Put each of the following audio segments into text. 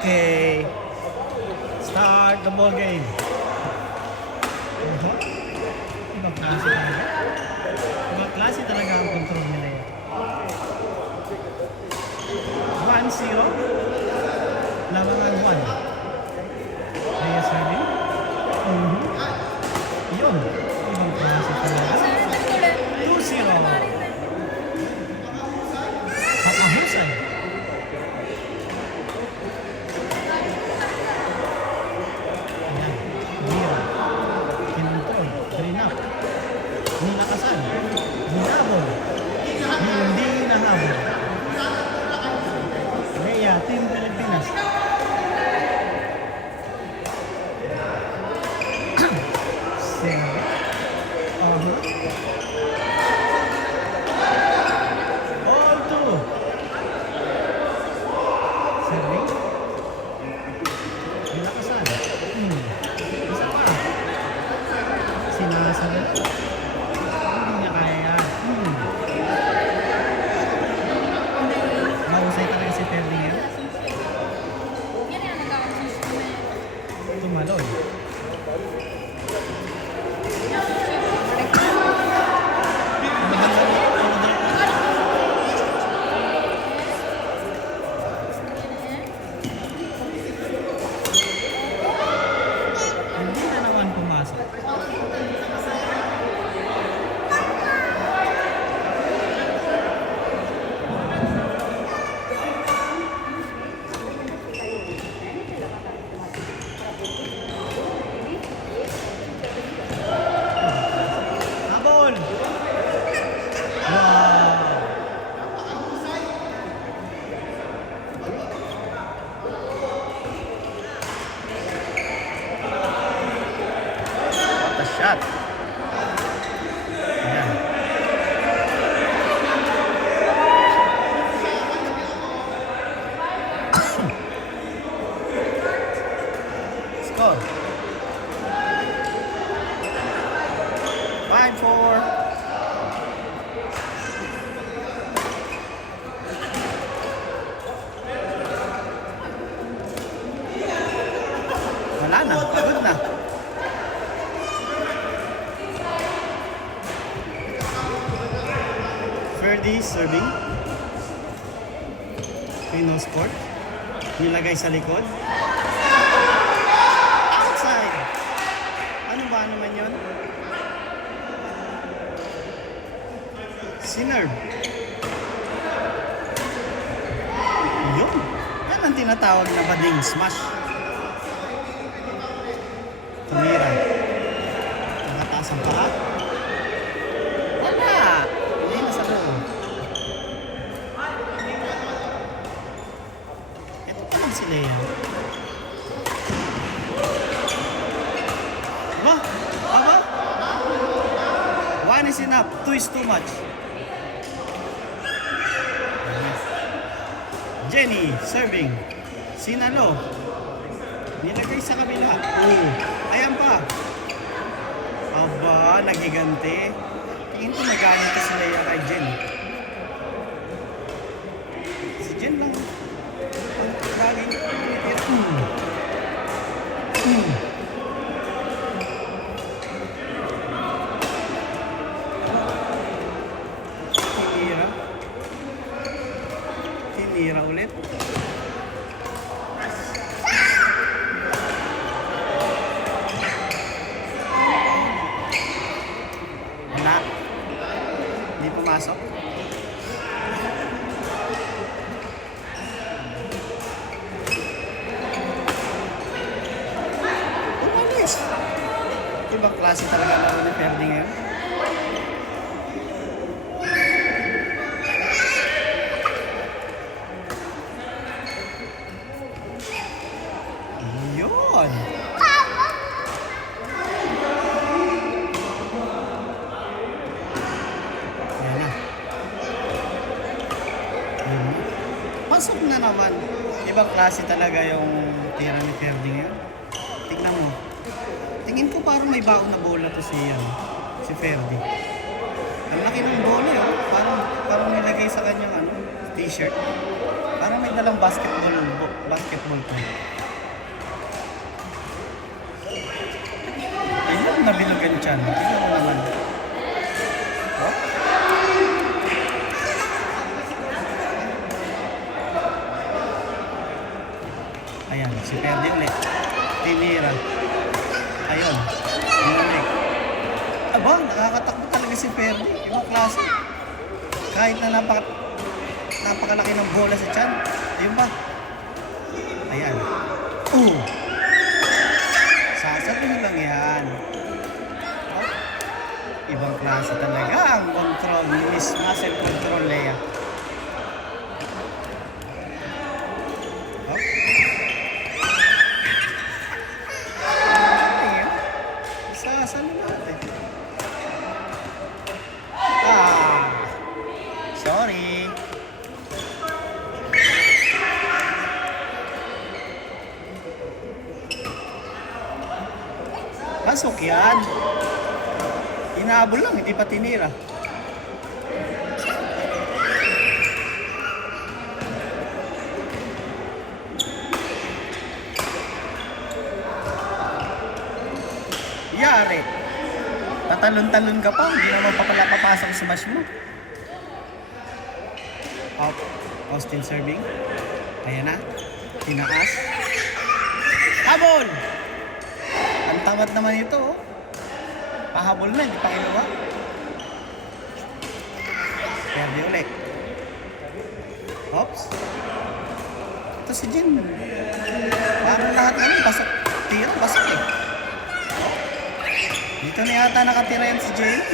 Okay. Start the ball game. Ibang klase talaga. Ibang klase talaga ang control nila yan. 1-0. Labangan 1. Reyes serving. Yun. Ibang klase talaga. 2-0. Napahusay. Ayan. Mira. Kinontrol. Trinap. Nilakasan. Hinabol. Hindi nahabol. Leia, Team Pilipinas. All two. Serving. Nilakasan. Isa pa. Sinasabi. Hindi niya kaya yan. Mahusay talaga si Ferdinand. Tumalon. Hindi na naman pumasok. Habol! Wow! What a shot! Ayan. Score. 5-4. Wala na, pagod na. Ferdy serving. Pinos court. Nilagay sa likod. Outside. Ano ba naman yun? Sinerve. Yun. Yan ang tinatawag na bading smash. Tumira. Nakataas ang paa. Wala. Hindi na sa loob. Ito pa lang si Leia. Aba? Aba? 1 is enough. 2 is too much. Jenny serving. Sinalo. Nilagay sa kabila. Ayan pa. Aba, nagiganti. Tingin ko nagalit si Leia kay Jen. Si Jen lang. Lagi. Tinira. Tinira ulit. Wala. Hindi pumasok. Umalis. Ibang klase talaga laro ni Ferdy ngayon. Yun. Ayan na. Pasok na naman. Ibang klase talaga yung tira ni Ferdy ngayon. Tignan mo. Tingin ko parang may baon na bola to si Ferdy. Ang laki ng bola, parang nilagay sa kanyang t-shirt. Parang may dalang basketball ko. Ayun, nabilugan siya. Tingnan mo naman. Oh. Ayan, si Ferdy ulit. Tinira. Ayun. Bumalik. Aba, nakakatakbo talaga si Ferdy. Ibang klase. Kahit na napakalaki ng bola sa tiyan. Ayun ba? Ayan. Sasabihin lang yan. Oh. Ibang klase talaga ang control. Miss muscle control, Lea. Oh. Ayan. Sasalo natin. Sorry. Pasok yan. Inaabol lang, hindi pa tinira. Yari. Tatalon-talon ka pa, hindi naman pa pala papasok sa smash mo. Out. Austin serving. Ayan na. Tinaas. Habol! Ang tamad naman ito, oh. Pahabol na, hindi pa kinuha. Ferdy ulit. Oops. Ito si Jen. Parang lahat pasok. Tira, pasok eh. Dito na yata nakatira yan si Jen.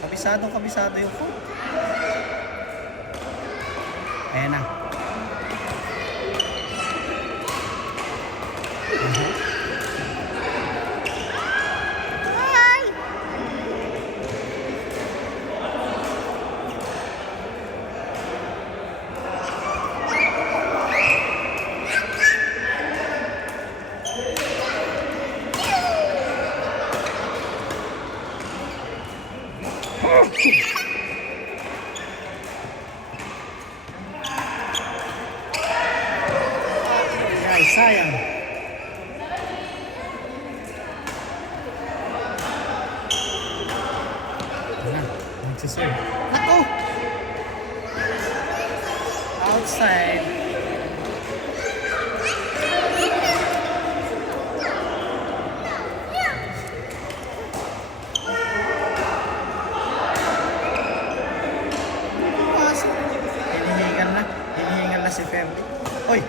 Kabisado yung foot. Ayan na. Ay, sayang. Nagsiserve. Nako! Outside. Hinihingal na si Ferdy. Oy!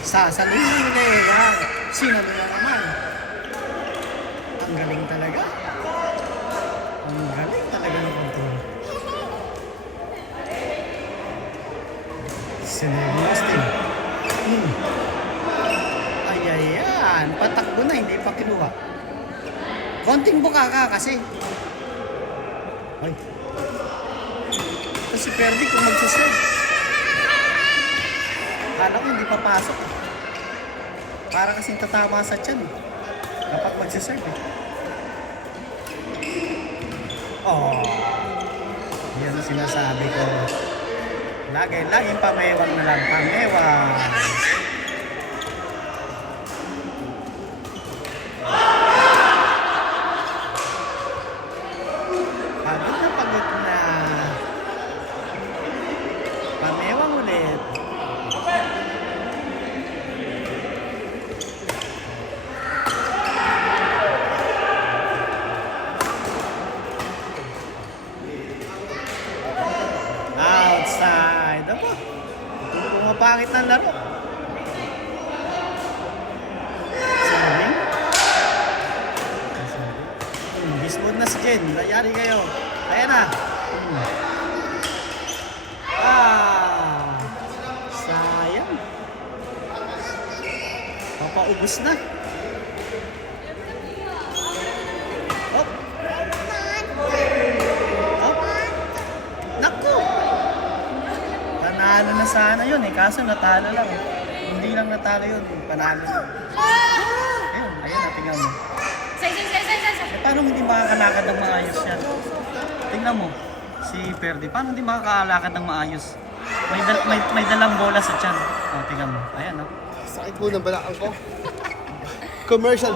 Sasaluhin nila yan. Sinalo na naman. Ang galing talaga. Ang galing talaga ng control. Sinalo Austin. Ayan. Patakbo na, hindi pa kinuha. Konting bukaka kasi. Ay. Ito si Ferdy kung magsaserve. Kala ko hindi papasok. Para kasing tatama sa tiyan eh. Kapag magsiserve eh. Oh. Yan ang sinasabi ko. Laging pamewang na lang. Pamewang. Pagod na. Pamewang ulit. Outside. Ako. Pumapangit ng laro. Serving. Bismod na si Jen. Nayari kayo. Ayan na. Sayang. Papaubos na. Hop. Hop. Naku. Panalo na sana yun eh. Kaso natalo lang. Hindi lang natalo yun. Panalo lang. Ayun, natingnan mo. Paano hindi makakalakad ng mga ayos yan? Tingnan mo. Si Ferdi, paano hindi makakalakad ng maayos? May dalang bola sa tiyan. O, tingnan mo. Ayan, no? Sakit po ng balakang ko. Commercial